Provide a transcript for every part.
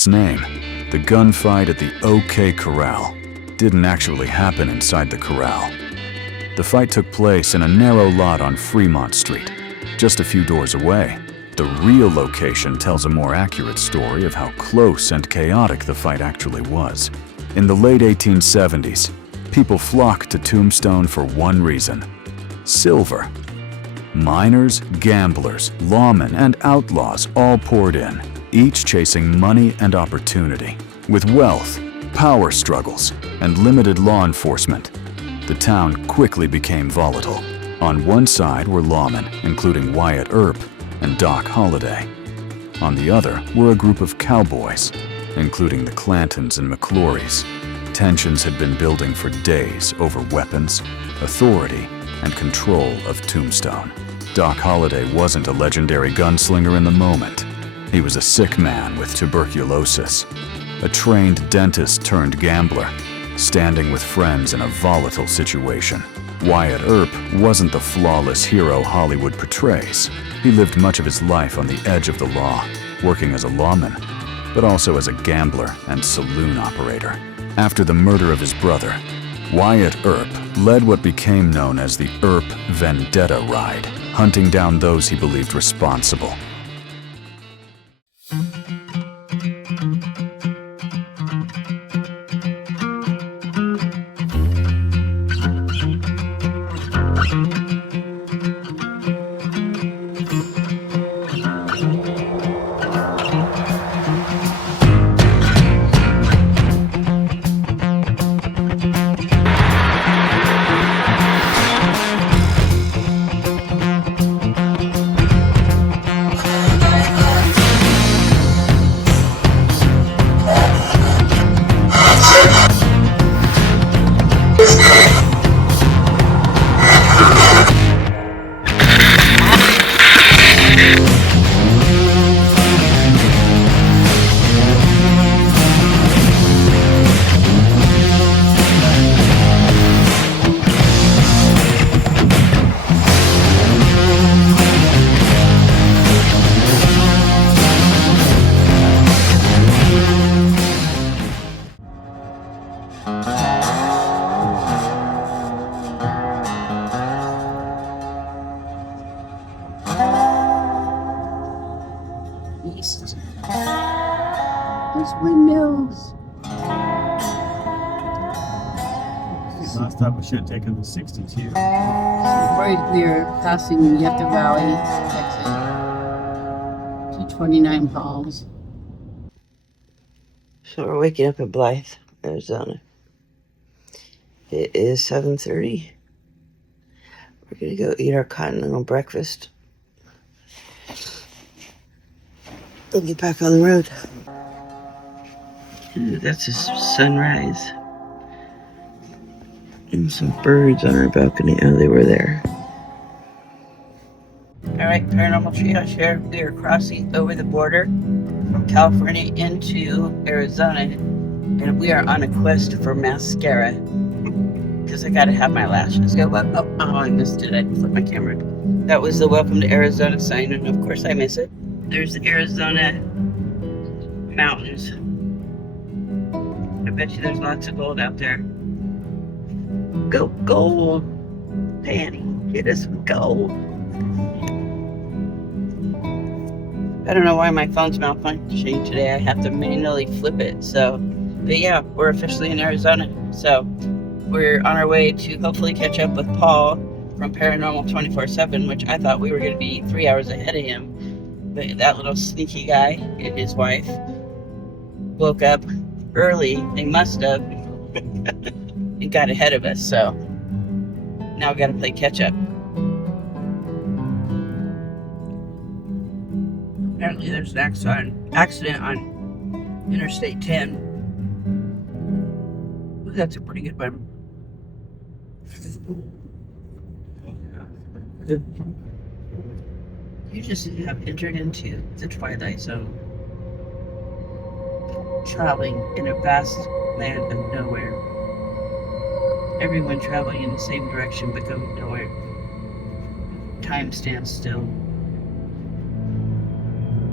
its name, the gunfight at the OK Corral didn't actually happen inside the corral. The fight took place in a narrow lot on Fremont Street, just a few doors away. The real location tells a more accurate story of how close and chaotic the fight actually was. In the late 1870s, people flocked to Tombstone for one reason: silver. Miners, gamblers, lawmen, and outlaws all poured in, each chasing money and opportunity. With wealth, power struggles, and limited law enforcement, the town quickly became volatile. On one side were lawmen, including Wyatt Earp and Doc Holliday. On the other were a group of cowboys, including the Clantons and McClorys. Tensions had been building for days over weapons, authority, and control of Tombstone. Doc Holliday wasn't a legendary gunslinger in the moment. He was a sick man with tuberculosis, a trained dentist turned gambler, standing with friends in a volatile situation. Wyatt Earp wasn't the flawless hero Hollywood portrays. He lived much of his life on the edge of the law, working as a lawman, but also as a gambler and saloon operator. After the murder of his brother, Wyatt Earp led what became known as the Earp Vendetta Ride, hunting down those he believed responsible. East. Those windmills. Last time we should have taken the 62. Right, we are passing Yucca Valley exit. 229 Palms. So we're waking up in Blythe, Arizona. It is 7:30. We're gonna go eat our continental breakfast and get back on the road. Ooh, that's a sunrise. And some birds on our balcony. Oh, they were there. Alright, Paranormal Triage here. We are crossing over the border from California into Arizona. And we are on a quest for mascara. Because I gotta have my lashes go up. Oh, I missed it. I flipped my camera. That was the Welcome to Arizona sign. And of course I miss it. There's the Arizona mountains. I bet you there's lots of gold out there. Go gold, Panty. Get us some gold. I don't know why my phone's malfunctioning today. I have to manually flip it. So, but yeah, we're officially in Arizona. So, we're on our way to hopefully catch up with Paul from Paranormal 24/7, which I thought we were going to be 3 hours ahead of him. But that little sneaky guy and his wife woke up early. They must have. And got ahead of us, so now we gotta play catch up. Apparently there's an accident on Interstate 10. Ooh, that's a pretty good one. You just have entered into the Twilight Zone, traveling in a vast land of nowhere. Everyone traveling in the same direction but going nowhere. Time stands still.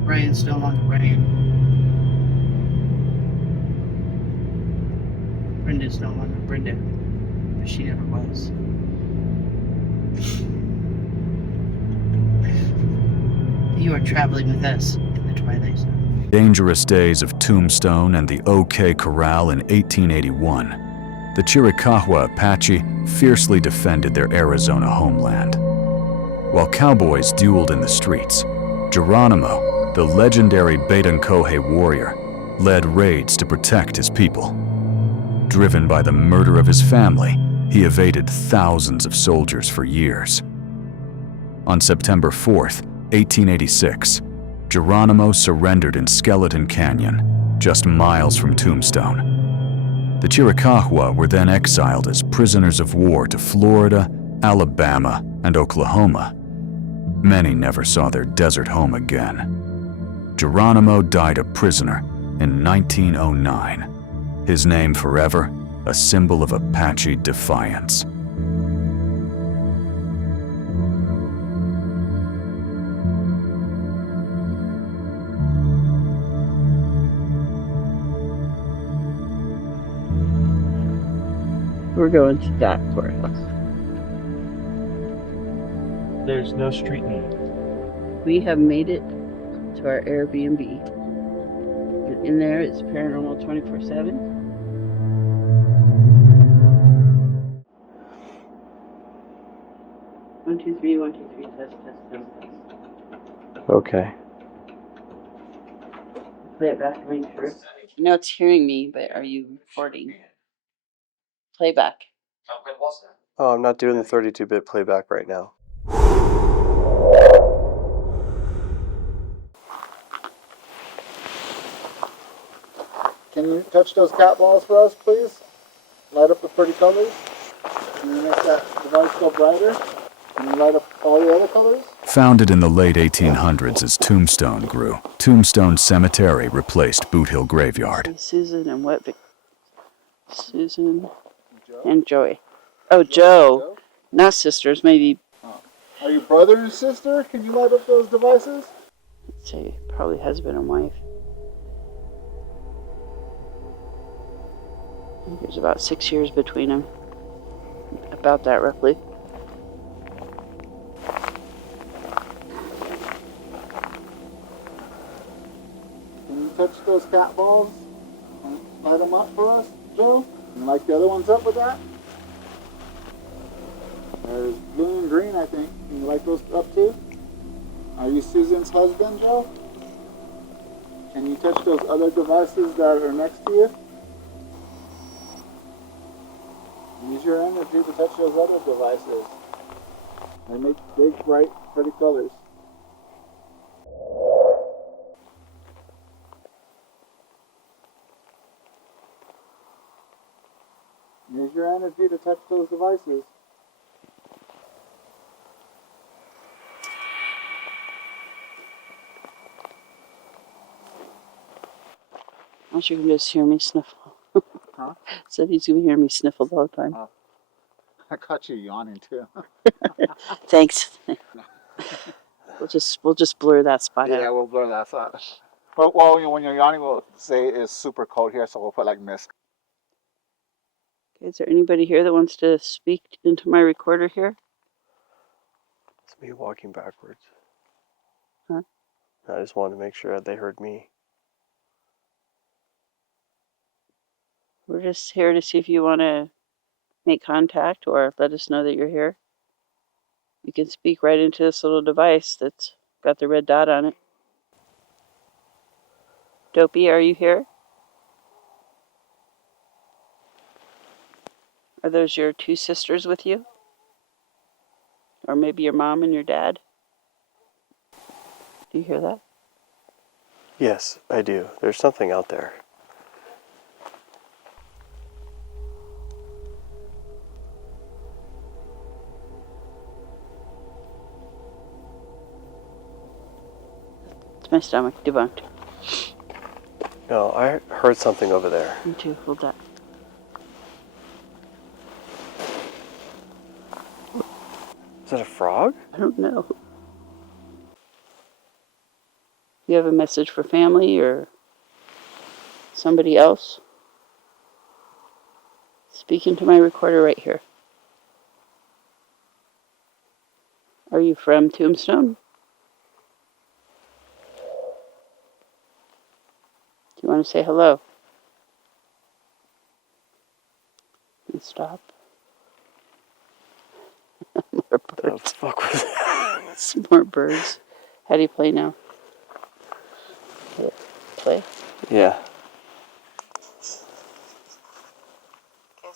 Ryan's no longer Ryan. Brenda's no longer Brenda, but she never was. You are traveling with us in the Twilight Zone. Dangerous days of Tombstone and the OK Corral in 1881, the Chiricahua Apache fiercely defended their Arizona homeland. While cowboys dueled in the streets, Geronimo, the legendary Baden-Cohe warrior, led raids to protect his people. Driven by the murder of his family, he evaded thousands of soldiers for years. On September 4th, 1886, Geronimo surrendered in Skeleton Canyon, just miles from Tombstone. The Chiricahua were then exiled as prisoners of war to Florida, Alabama, and Oklahoma. Many never saw their desert home again. Geronimo died a prisoner in 1909. His name forever a symbol of Apache defiance. We're going to that courthouse. There's no street name. We have made it to our Airbnb. And in there it's Paranormal 24/7. One, two, three, one, two, three, test, test, test, test. Okay. Play it back to make sure. I know it's hearing me, but are you recording? Playback. Oh, I'm not doing the 32-bit playback right now. Can you touch those cat balls for us, please? Light up the pretty colors. Can you make that device go brighter? Can you light up all the other colors? Founded in the late 1800s as Tombstone grew, Tombstone Cemetery replaced Boot Hill Graveyard. Susan and what? Susan and Joy. Oh, Joe. Not sisters, maybe. Are you brother and sister? Can you light up those devices? Let's say probably husband and wife. I think there's about 6 years between them. About that, roughly. Can you touch those cat balls and light them up for us, Joe? And light the other ones up with that? There's blue and green, I think. Can you light those up too? Are you Susan's husband, Joe? Can you touch those other devices that are next to you? Use your energy to touch those other devices. They make big, bright, pretty colors. Use your energy to touch those devices. I want you to just hear me sniffle. Huh? Said he's gonna hear me sniffle all the time. I caught you yawning too. Thanks. We'll just blur that spot Yeah, out. we'll blur that out. Well, when you're yawning, we'll say it's super cold here, so we'll put like mist. Okay, is there anybody here that wants to speak into my recorder here? It's me walking backwards. Huh? I just wanted to make sure that they heard me. We're just here to see if you want to make contact or let us know that you're here. You can speak right into this little device that's got the red dot on it. Dopey, are you here? Are those your two sisters with you? Or maybe your mom and your dad? Do you hear that? Yes, I do. There's something out there. It's my stomach, debunked. No, I heard something over there. Me too, hold that. Is that a frog? I don't know. You have a message for family or somebody else? Speaking to my recorder right here. Are you from Tombstone? Do you want to say hello? And stop. More birds. The fuck was that? More birds. How do you play now? Play? Yeah. Is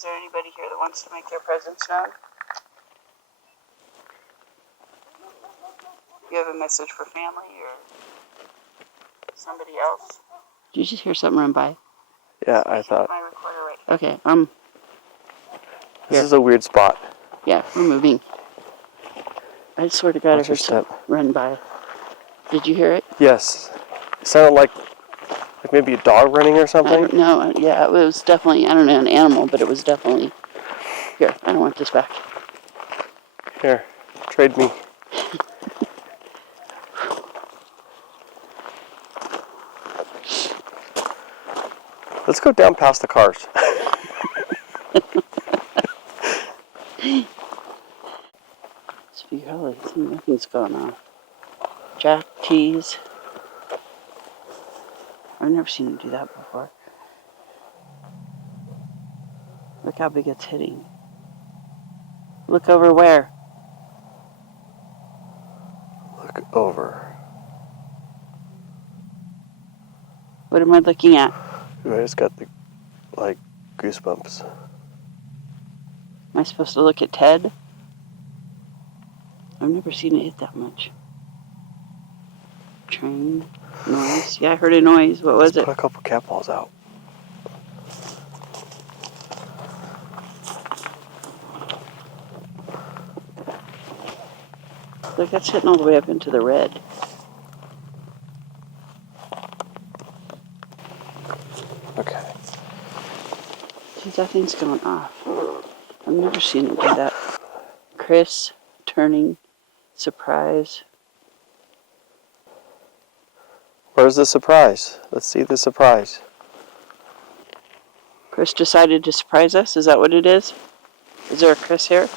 there anybody here that wants to make their presence known? You have a message for family or somebody else? Did you just hear something run by? Yeah, I thought. My recorder right here. Okay, This here. is a weird spot. Yeah, we're moving. I swear to God, Watch I your heard something step. run by. Did you hear it? Yes. It sounded like maybe a dog running or I something. don't know. Yeah, it was definitely, I don't know, an animal, but it was definitely... Here, I don't want this back. Here, trade me. Let's go down past the cars. Speak Holly, nothing's going on. Jack, cheese. I've never seen him do that before. Look how big it's hitting. Look over where? Look over. What am I looking at? Ooh, I just got the, goosebumps. Am I supposed to look at Ted? I've never seen it hit that much. Train, noise. Yeah, I heard a noise. What was Let's it? put a couple cat balls out. Look, that's hitting all the way up into the red. Okay. Geez, that thing's going off. I've never seen it do that. Chris, turning, surprise. Where's the surprise? Let's see the surprise. Chris decided to surprise us? Is that what it is? Is there a Chris here?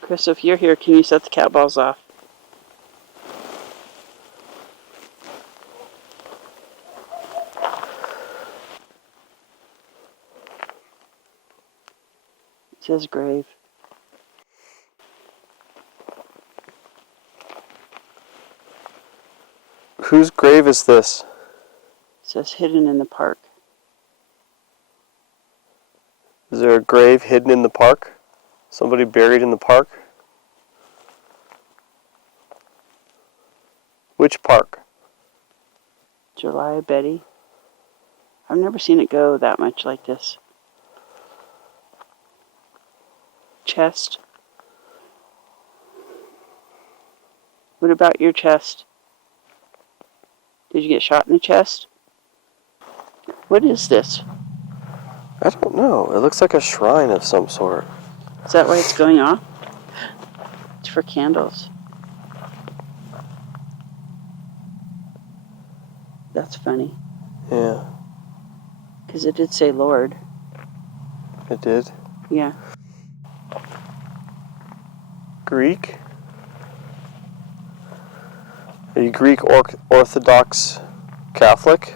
Chris, if you're here, can you set the cat balls off? It says grave. Whose grave is this? It says hidden in the park. Is there a grave hidden in the park? Somebody buried in the park? Which park? July, Betty. I've never seen it go that much like this. Chest. What about your chest? Did you get shot in the chest? What is this? I don't know. It looks like a shrine of some sort. Is that why it's going off? It's for candles. That's funny. Yeah, Because it did say Lord. it did. Yeah. Greek? Are you Greek Orthodox Catholic?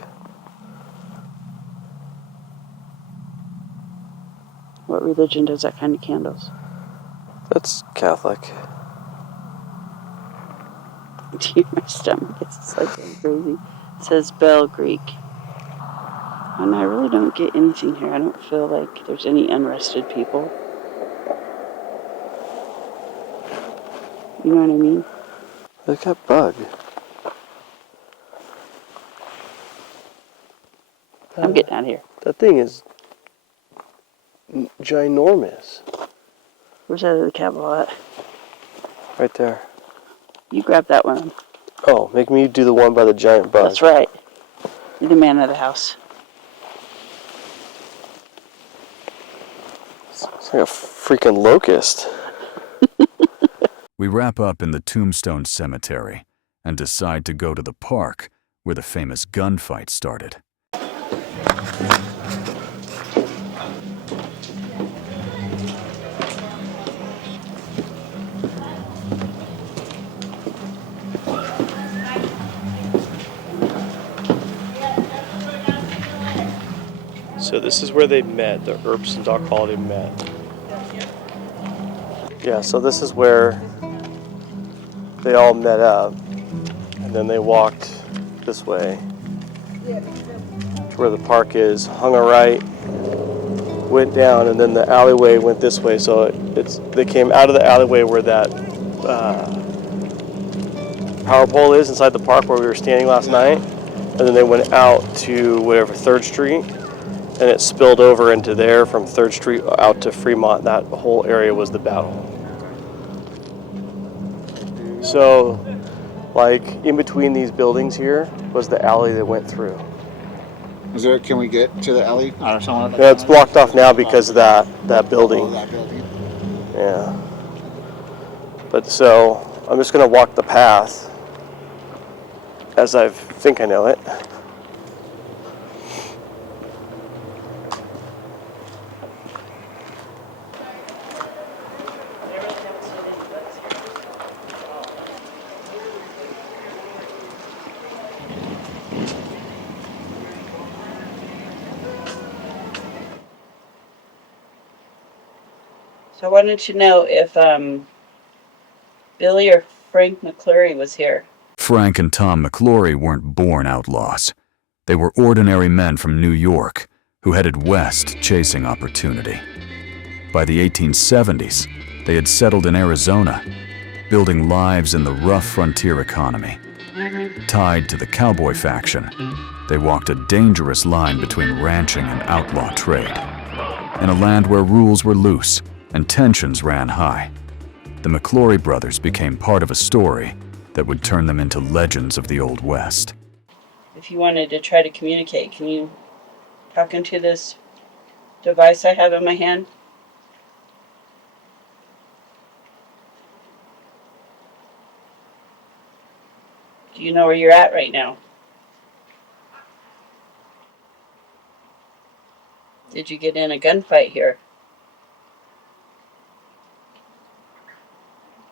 What religion does that kind of candles? That's Catholic. My stomach is like going crazy. It says Bell Greek. And I really don't get anything here. I don't feel like there's any unrested people. You know what I mean? Look at that bug. I'm getting out of here. That thing is ginormous. Where's that other cat ball at? Right there. You grab that one. Oh, make me do the one by the giant bug. That's right. You're the man of the house. It's like a freaking locust. We wrap up in the Tombstone Cemetery and decide to go to the park where the famous gunfight started. So this is where they met, the Earps and Doc Holliday met. Yeah, so this is where they all met up, and then they walked this way to where the park is, hung a right, went down, and then the alleyway went this way. So they came out of the alleyway where that power pole is inside the park where we were standing last night, and then they went out to whatever 3rd Street, and it spilled over into there from 3rd Street out to Fremont. That whole area was the battle. So, like in between these buildings here was the alley that went through. Is there? Can we get to the alley or something? Yeah, it's blocked off now because of that building. Oh, that building. Yeah. But so I'm just gonna walk the path as I think I know it. So I wanted to know if Billy or Frank McClure was here. Frank and Tom McClory weren't born outlaws. They were ordinary men from New York who headed west chasing opportunity. By the 1870s, they had settled in Arizona, building lives in the rough frontier economy. Tied to the cowboy faction, they walked a dangerous line between ranching and outlaw trade. In a land where rules were loose and tensions ran high, the McClory brothers became part of a story that would turn them into legends of the Old West. If you wanted to try to communicate, can you talk into this device I have in my hand? Do you know where you're at right now? Did you get in a gunfight here?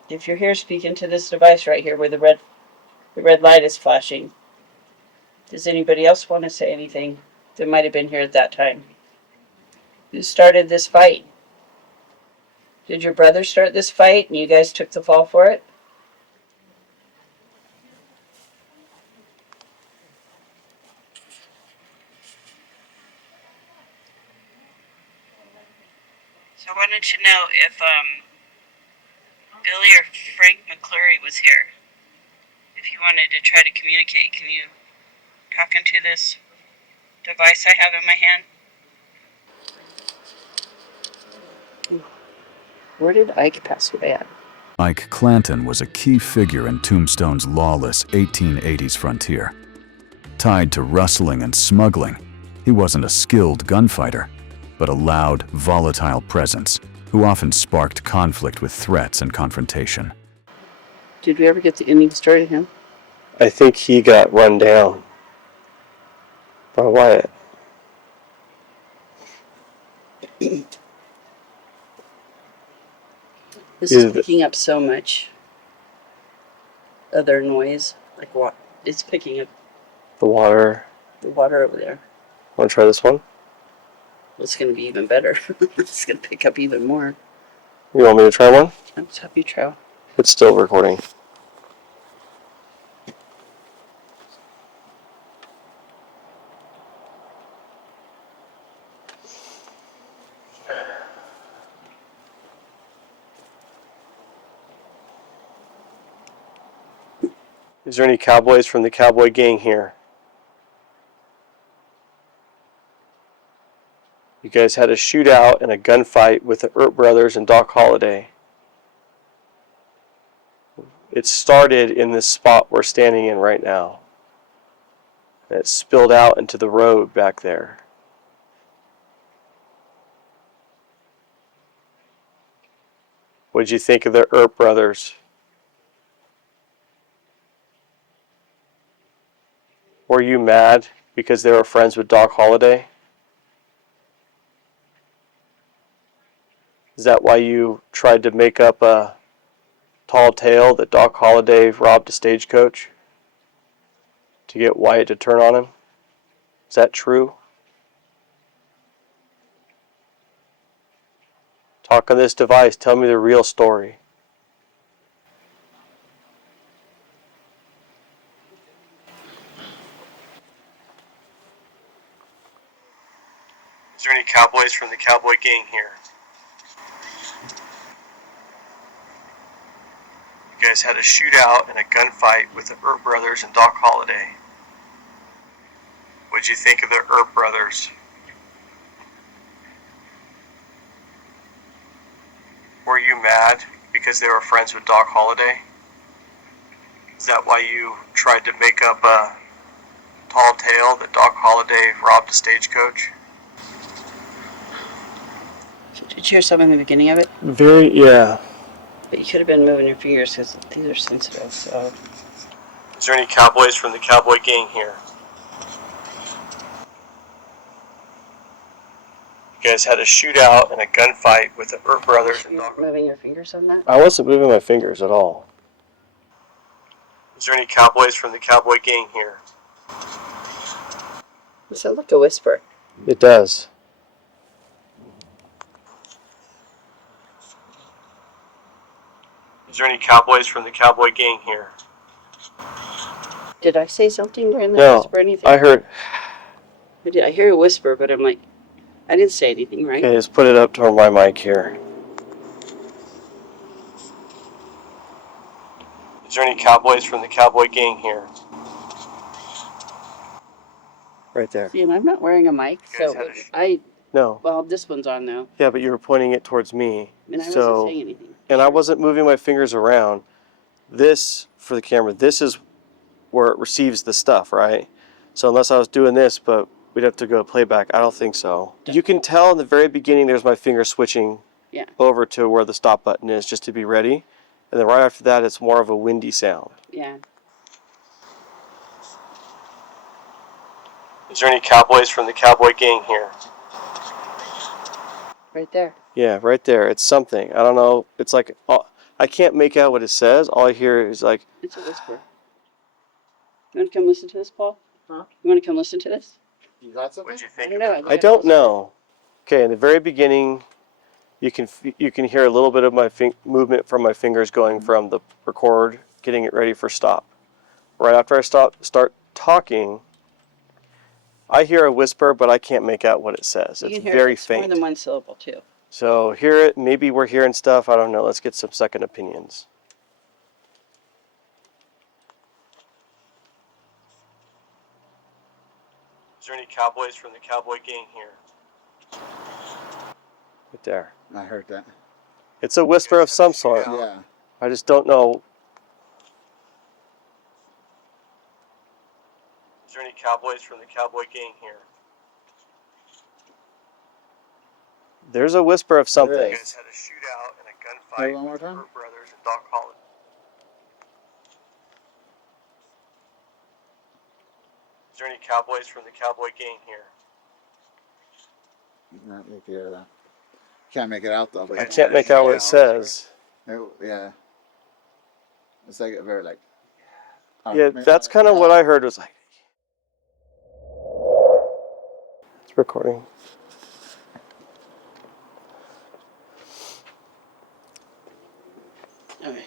If you're here, speak into this device right here where the red light is flashing. Does anybody else want to say anything that might have been here at that time? Who started this fight? Did your brother start this fight and you guys took the fall for it? So I wanted to know if Billy or Frank McClure was here. If you wanted to try to communicate, can you talk into this device I have in my hand? Where did Ike pass away at? Ike Clanton was a key figure in Tombstone's lawless 1880s frontier. Tied to rustling and smuggling, he wasn't a skilled gunfighter, but a loud, volatile presence who often sparked conflict with threats and confrontation. Did we ever get the ending story to him? I think he got run down by Wyatt. This is picking up so much other noise. Like what? It's picking up The water. the water over there. Want to try this one? It's going to be even better. It's going to pick up even more. You want me to try one? Let's have you try. It's still recording. Is there any cowboys from the cowboy gang here? You guys had a shootout and a gunfight with the Earp brothers and Doc Holliday. It started in this spot we're standing in right now. And it spilled out into the road back there. What did you think of the Earp brothers? Were you mad because they were friends with Doc Holliday? Is that why you tried to make up a tall tale that Doc Holliday robbed a stagecoach to get Wyatt to turn on him? Is that true? Talk on this device. Tell me the real story. Is there any cowboys from the cowboy gang here? You guys had a shootout and a gunfight with the Earp brothers and Doc Holliday. What'd you think of the Earp brothers? Were you mad because they were friends with Doc Holliday? Is that why you tried to make up a tall tale that Doc Holliday robbed a stagecoach? Did you hear some in the beginning of it? Yeah. But you could have been moving your fingers because these are sensitive. So. Is there any cowboys from the cowboy gang here? You guys had a shootout and a gunfight with the Earp brothers and You're Doc. moving your fingers on that? I wasn't moving my fingers at all. Is there any cowboys from the cowboy gang here? Does that look a whisper? It does. Is there any cowboys from the cowboy gang here? Did I say something during that No, whisper or anything? I heard. I hear a whisper, but I'm like, I didn't say anything, right? Okay, let's put it up to my mic here. Is there any cowboys from the cowboy gang here? Right there. See, and I'm not wearing a mic, You guys so had a No. well, this one's on now. Yeah, but you were pointing it towards me. And I wasn't saying anything. And I wasn't moving my fingers around. This, for the camera, this is where it receives the stuff, right? So unless I was doing this, but we'd have to go playback. I don't think so. You can tell in the very beginning there's my finger switching over to where the stop button is just to be ready. And then right after that, it's more of a windy sound. Yeah. Is there any cowboys from the cowboy gang here? Right there. Yeah, right there. It's something. I don't know. It's like, I can't make out what it says. All I hear is like... It's a whisper. You want to come listen to this, Paul? Huh? You want to come listen to this? You got something? What'd you think? I don't know. I don't know. Okay, in the very beginning, you can hear a little bit of my movement from my fingers going from the record, getting it ready for stop. Right after I start talking, I hear a whisper, but I can't make out what it says. You It's can hear very it's faint. more than one syllable, too. So hear it. Maybe we're hearing stuff. I don't know. Let's get some second opinions. Is there any cowboys from the cowboy gang here? Right there. I heard that. It's a whisper of some sort. Yeah. I just don't know. Is there any cowboys from the cowboy gang here? There's a whisper of something. There You is. guys had a shootout and a Say gunfight it one more with time. Earp brothers and Doc Holliday. Is there any cowboys from the cowboy gang here? Not me to hear that. Can't make it out though. But I can't make out what it says. Yeah. It's like a very like. Yeah, that's kind of what I heard was like. It's recording. All right.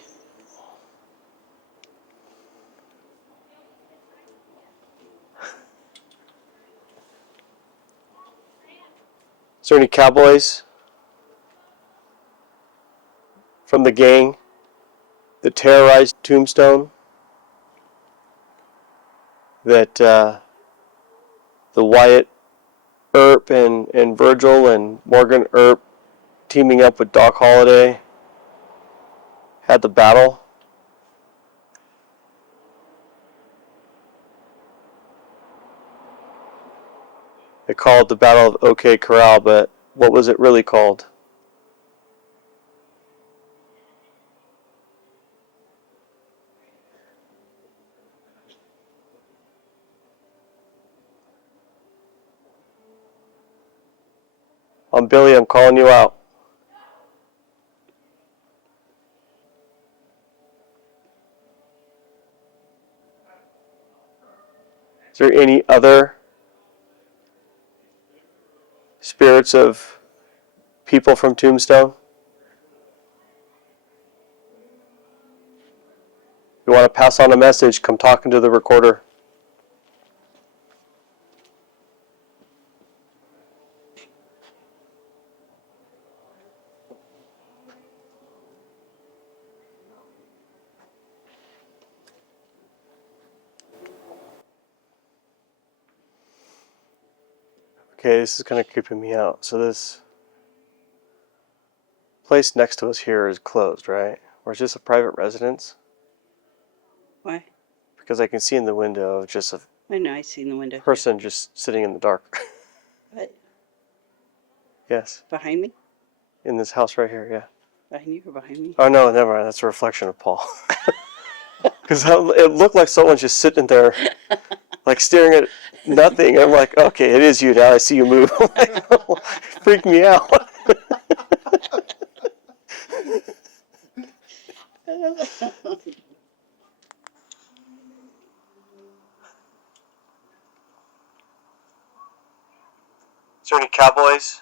Is there any cowboys from the gang that terrorized Tombstone? That the Wyatt Earp and Virgil and Morgan Earp teaming up with Doc Holliday had the battle? They called it the Battle of OK Corral, but what was it really called? Billy, I'm calling you out. Is there any other spirits of people from Tombstone? You want to pass on a message, come talk into the recorder. Okay, this is kind of creeping me out. So this place next to us here is closed, right? Or is this a private residence? Why? Because I can see in the window just a I know, I see in the window. person just sitting in the dark. What? Yes, Behind me? in this house right here, yeah. Behind you or behind me? Oh no, never mind. That's a reflection of Paul. Because it looked like someone's just sitting there, like staring at nothing. I'm like, okay, it is you now. I see you move. Like, oh, freak me out. Is there any cowboys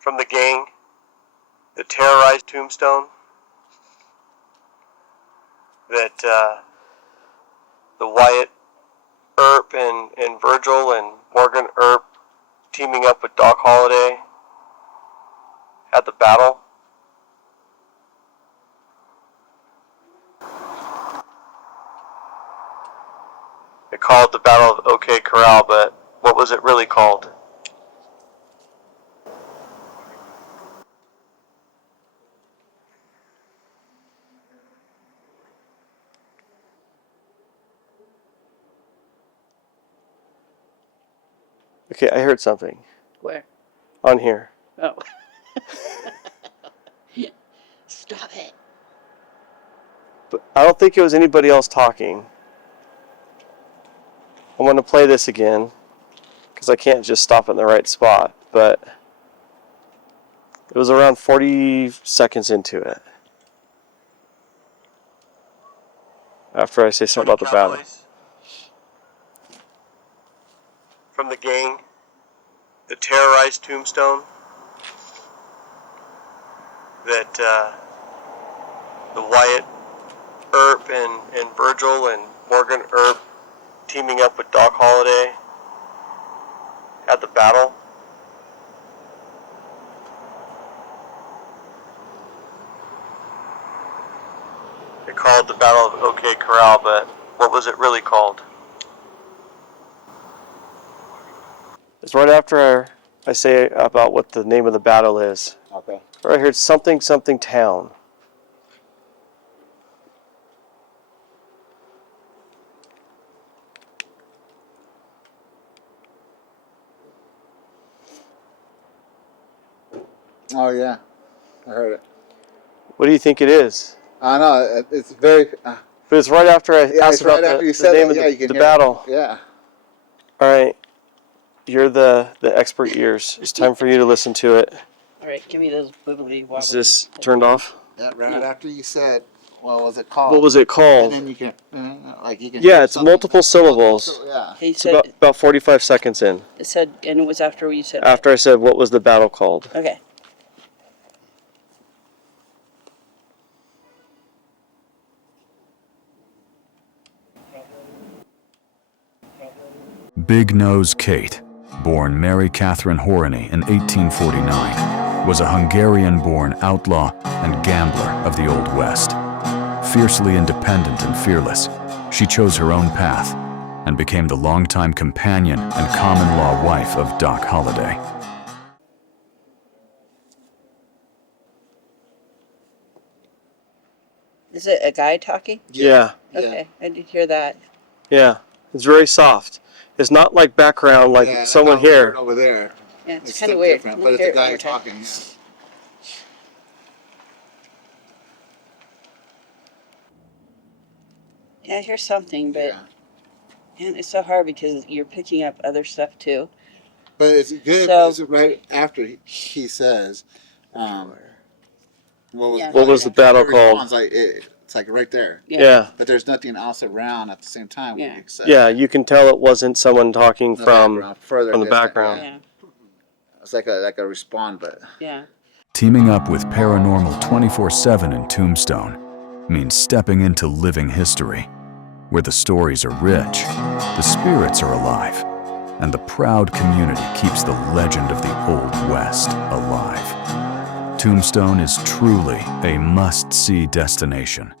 from the gang that terrorized Tombstone? That the Wyatt Earp and Virgil and Morgan Earp teaming up with Doc Holliday at the battle? They called it the Battle of OK Corral, but what was it really called? Okay, I heard something Where? on here. Oh. Stop it. But I don't think it was anybody else talking. I'm going to play this again because I can't just stop in the right spot, but it was around 40 seconds into it. After I say something about the battle. From the gang that terrorized Tombstone, that the Wyatt Earp and Virgil and Morgan Earp teaming up with Doc Holliday at the battle. They called it the Battle of OK Corral, but what was it really called? It's right after I say about what the name of the battle is. Okay. Right here, it's something town. Oh yeah, I heard it. What do you think it is? I know it's very. But it's right after I Yeah, asked it's about right after you the said name that. Yeah, you of can the hear battle. It. Yeah. All right, you're the expert ears. It's time for you to listen to it. All right, give me those wibbly wobbly. Is this turned off? Yeah, right after you said, what was it called? What was it called? And then you can, like you can. Yeah, hear it's something. multiple syllables. Yeah. He It's said, about 45 seconds in. it said, and it was after you said. After I said, what was the battle called? Okay. Big Nose Kate, born Mary Catherine Horany in 1849, was a Hungarian-born outlaw and gambler of the Old West. Fiercely independent and fearless, she chose her own path and became the longtime companion and common-law wife of Doc Holliday. Is it a guy talking? Yeah. Okay, I did hear that. Yeah. It's very soft. It's not like background like Yeah, someone that here. over there. Yeah, it's kind still of weird. different, Let but me it's hear a it one guy more time. talking. Yeah, I hear something, but Yeah. man, it's so hard because you're picking up other stuff too. But it's good. So- It's right after he says, What was the battle called? It's like right there. Yeah. But there's nothing else around at the same time. Yeah. Yeah, you can tell it wasn't someone talking from the background. Yeah. It's like a respawn, but Yeah. Teaming up with Paranormal 24/7 in Tombstone means stepping into living history, where the stories are rich, the spirits are alive, and the proud community keeps the legend of the Old West alive. Tombstone is truly a must-see destination.